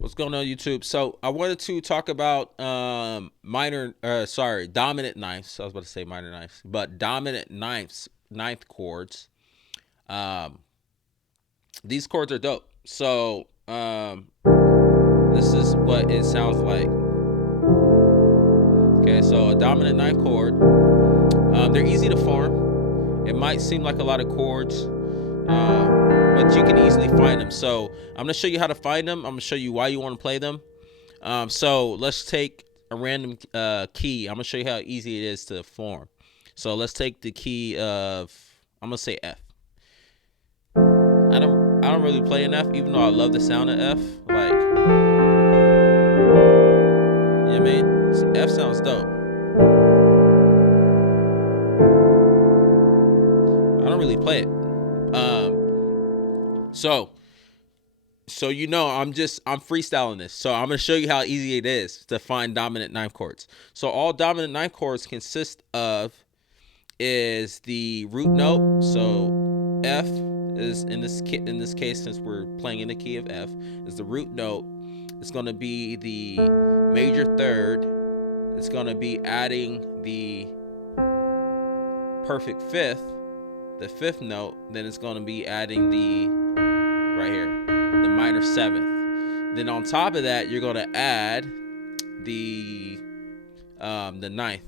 What's going on, YouTube? So I wanted to talk about dominant ninths. I was about to say minor ninths, but dominant ninth chords. Um, these chords are dope. So this is what it sounds like. Okay, so a dominant ninth chord. They're easy to form. It might seem like a lot of chords, but you can easily find them. So I'm gonna show you how to find them. I'm gonna show you why you want to play them. So let's take a random key. I'm gonna show you how easy it is to form. So let's take the key of, I'm gonna say F. I don't really play an F, even though I love the sound of F. Like, you know what I mean? F sounds dope. I don't really play it. So you know, I'm freestyling this. So I'm gonna show you how easy it is to find dominant ninth chords. So all dominant ninth chords consist of is the root note. So F is in this case, since we're playing in the key of F, is the root note. It's gonna be the major third. It's gonna be adding the perfect fifth, the fifth note. Then it's gonna be adding the right here, the minor seventh. Then on top of that, you're gonna add the ninth.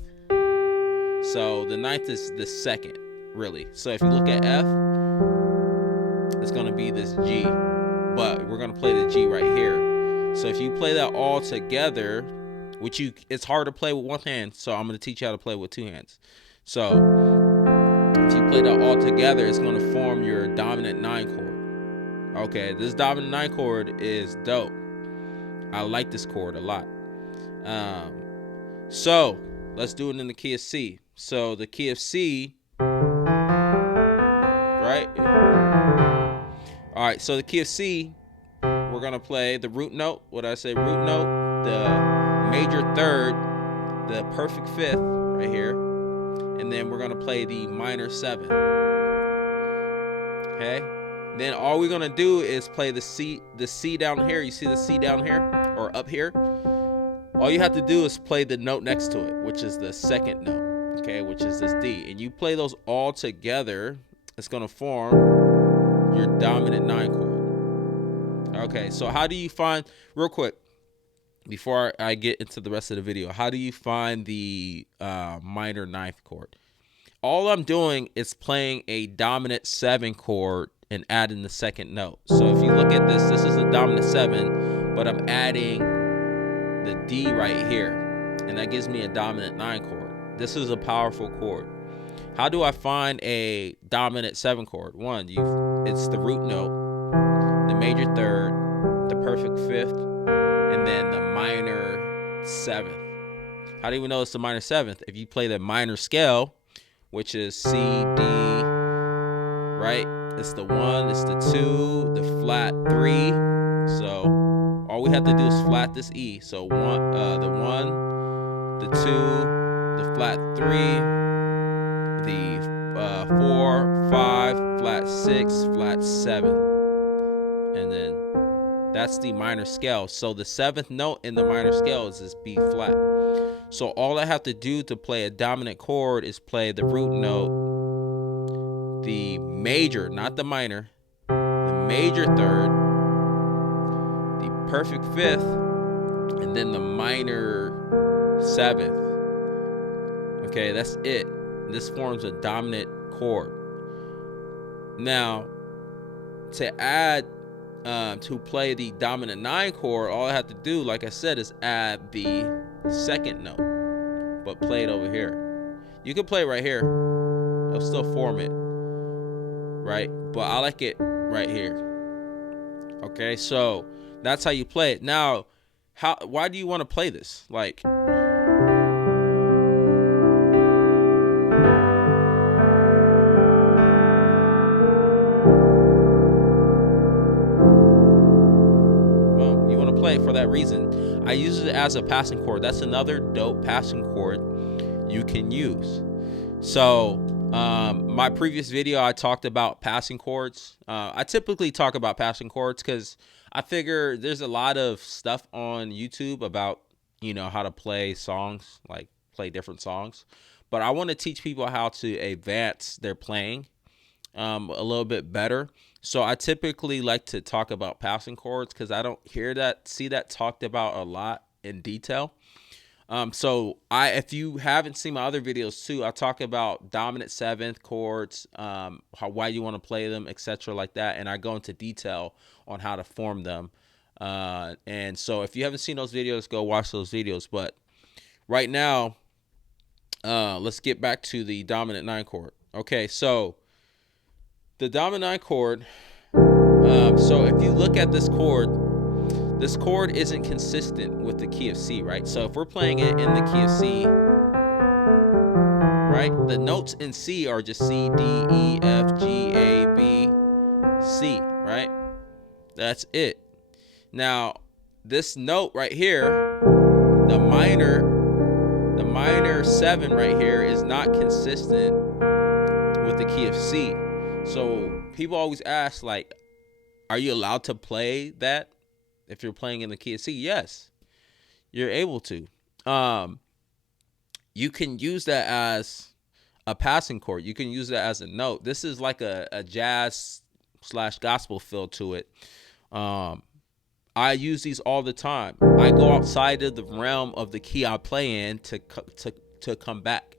So the ninth is the second, really. So if you look at F, it's gonna be this G, but we're gonna play the G right here. So if you play that all together, it's hard to play with one hand, so I'm gonna teach you how to play with two hands. So if you play that all together, it's gonna form your dominant nine chord. Okay, this dominant nine chord is dope. I like this chord a lot. So let's do it in the key of C. So the key of C, right? All right, so the key of C, we're gonna play the root note. What did I say? Root note, the major third, the perfect fifth right here, and then we're gonna play the minor seventh. Okay. Then all we're gonna do is play the C down here. You see the C down here or up here? All you have to do is play the note next to it, which is the second note, okay, which is this D. And you play those all together, it's gonna form your dominant nine chord. Okay, so how do you find, real quick, before I get into the rest of the video, how do you find the minor ninth chord? All I'm doing is playing a dominant seven chord and adding the second note. So if you look at this is a dominant seven, but I'm adding the D right here, and that gives me a dominant nine chord. This is a powerful chord. How do I find a dominant seven chord? One, it's the root note, the major third, the perfect fifth, and then the minor seventh. How do we know it's the minor seventh? If you play the minor scale, which is C, D, right? It's the 1, it's the 2, the flat 3. So all we have to do is flat this E. So the 1, the 2, the flat 3, the 4, 5, flat 6, flat 7. And then that's the minor scale. So the seventh note in the minor scale is this B flat. So all I have to do to play a dominant chord is play the root note, the major, not the minor, the major third, the perfect fifth, and then the minor seventh. Okay, that's it. This forms a dominant chord. Now, to add, to play the dominant nine chord, all I have to do, like I said, is add the second note, but play it over here. You can play it right here, it'll still form it, right? But I like it right here. Okay, so that's how you play it. Now, why do you want to play this? Like, you want to play it for that reason. I use it as a passing chord. That's another dope passing chord you can use. So my previous video, I talked about passing chords. I typically talk about passing chords because I figure there's a lot of stuff on YouTube about, how to play songs, like play different songs. But I want to teach people how to advance their playing a little bit better. So I typically like to talk about passing chords because I don't see that talked about a lot in detail. So if you haven't seen my other videos too, I talk about dominant seventh chords, why you want to play them, etc., like that, and I go into detail on how to form them. And so if you haven't seen those videos, go watch those videos. But right now, let's get back to the dominant 9 chord. Okay, so the dominant 9 chord. So if you look at this chord isn't consistent with the key of C, right? So if we're playing it in the key of C, right, the notes in C are just C, D, E, F, G, A, B, C, right? That's it. Now, this note right here, the minor 7 right here is not consistent with the key of C. So people always ask, like, are you allowed to play that if you're playing in the key of C? Yes, you're able to. You can use that as a passing chord. You can use that as a note. This is like a jazz / gospel feel to it. I use these all the time. I go outside of the realm of the key I play in to come back.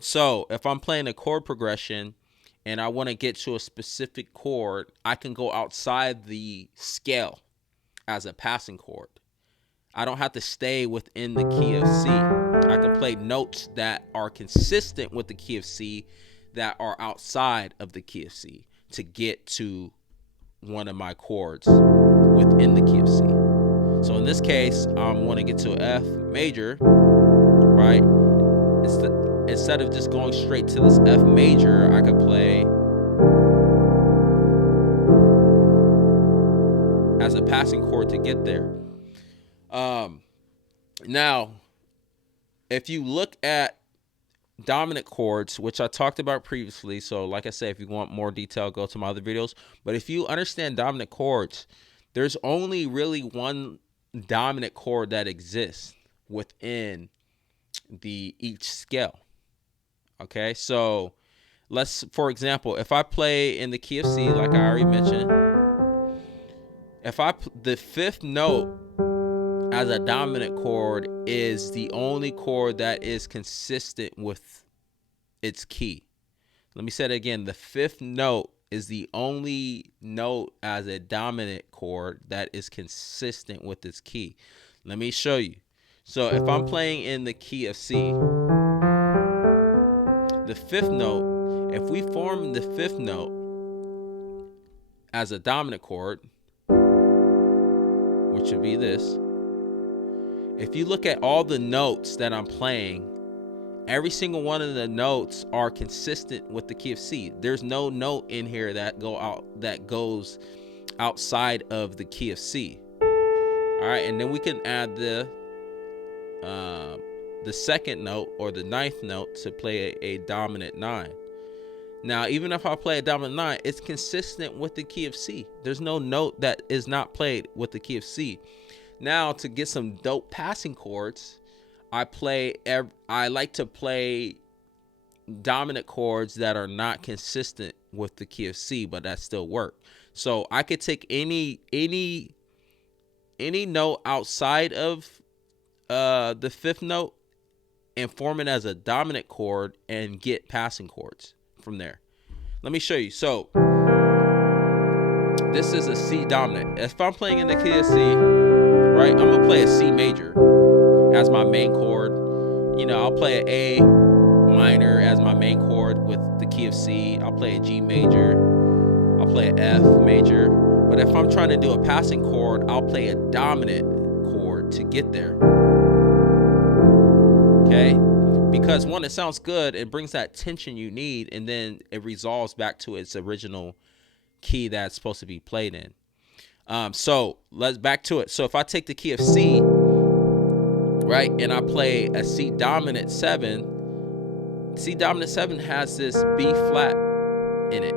So if I'm playing a chord progression and I want to get to a specific chord, I can go outside the scale as a passing chord. I don't have to stay within the key of C. I can play notes that are consistent with the key of C that are outside of the key of C to get to one of my chords within the key of C. So in this case, I want to get to F major, right? Instead of just going straight to this F major, I could play as a passing chord to get there. Now, if you look at dominant chords, which I talked about previously, so like I said, if you want more detail, go to my other videos. But if you understand dominant chords, there's only really one dominant chord that exists within each scale. Okay, so for example, if I play in the key of C, like I already mentioned, the 5th note as a dominant chord is the only chord that is consistent with its key. Let me say it again. The 5th note is the only note as a dominant chord that is consistent with its key. Let me show you. So if I'm playing in the key of C, the 5th note, if we form the 5th note as a dominant chord, which would be this, if you look at all the notes that I'm playing, every single one of the notes are consistent with the key of C. There's no note in here that goes outside of the key of C. All right, and then we can add the 2nd note or the 9th note to play a dominant 9. Now, even if I play a dominant 9, it's consistent with the key of C. There's no note that is not played with the key of C. Now, to get some dope passing chords, I like to play dominant chords that are not consistent with the key of C, but that still work. So I could take any note outside of the 5th note and form it as a dominant chord and get passing chords from there. Let me show you. So this is a C dominant. If I'm playing in the key of C, right, I'm gonna play a C major as my main chord. I'll play an A minor as my main chord with the key of C. I'll play a G major. I'll play an F major. But if I'm trying to do a passing chord, I'll play a dominant chord to get there. Okay? Because one, it sounds good. It brings that tension you need, and then it resolves back to its original key that's supposed to be played in. So let's back to it. So if I take the key of C, right, and I play a C dominant 7, C dominant 7 has this B flat in it.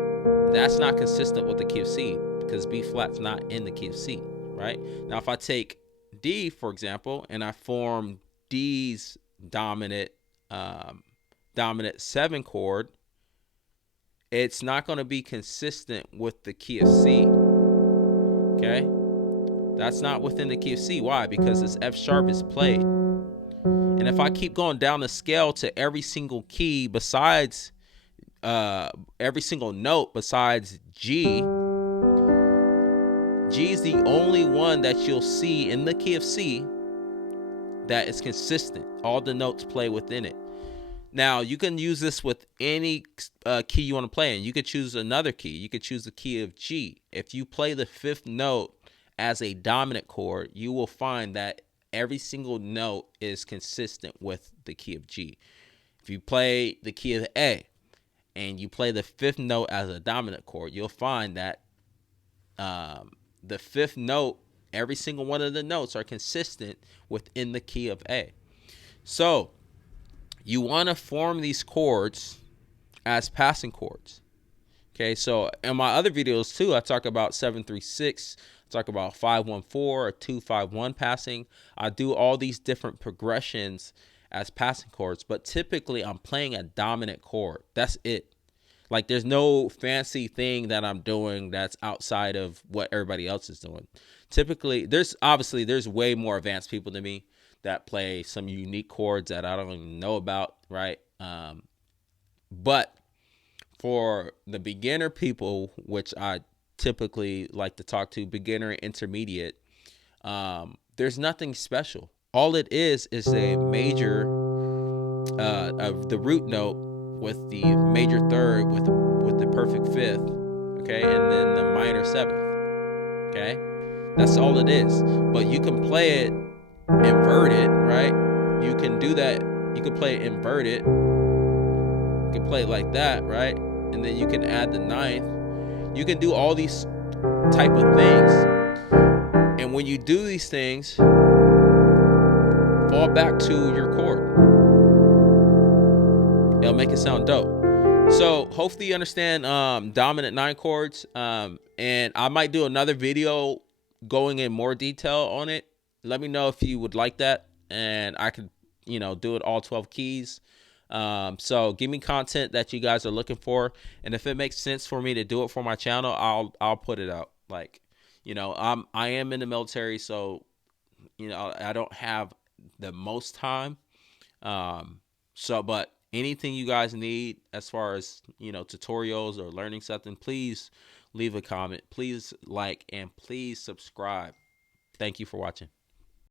That's not consistent with the key of C because B flat's not in the key of C. right? Now, if I take D, for example, and I form D's dominant 7 chord, it's not going to be consistent with the key of C. Okay, that's not within the key of C. Why? Because this F sharp is played. And if I keep going down the scale to every single key besides every single note besides G, G is the only one that you'll see in the key of C that is consistent. All the notes play within it. Now, you can use this with any key you want to play in. You could choose another key. You could choose the key of G. If you play the 5th note as a dominant chord, you will find that every single note is consistent with the key of G. If you play the key of A and you play the 5th note as a dominant chord, you'll find that the 5th note, every single one of the notes are consistent within the key of A. So you want to form these chords as passing chords. Okay, so in my other videos too, I talk about 7-3-6, I talk about 5-1-4 or 2-5-1 passing. I do all these different progressions as passing chords, but typically I'm playing a dominant chord. That's it. Like, there's no fancy thing that I'm doing that's outside of what everybody else is doing. Typically, there's way more advanced people than me that play some unique chords that I don't even know about, right? But for the beginner people, which I typically like to talk to, beginner, intermediate, there's nothing special. All it is a major of the root note with the major third with the perfect 5th, okay, and then the minor 7th, okay. That's all it is. But you can play it inverted, right? You can do that. You can play it inverted. You can play it like that, right? And then you can add the 9th. You can do all these type of things. And when you do these things, fall back to your chord. It'll make it sound dope. So hopefully you understand dominant 9 chords. And I might do another video going in more detail on it. Let me know if you would like that, and I could, do it all 12 keys. So give me content that you guys are looking for, and if it makes sense for me to do it for my channel, I'll put it out. Like, I am in the military, so I don't have the most time. But anything you guys need as far as, tutorials or learning something, please leave a comment, please like, and please subscribe. Thank you for watching.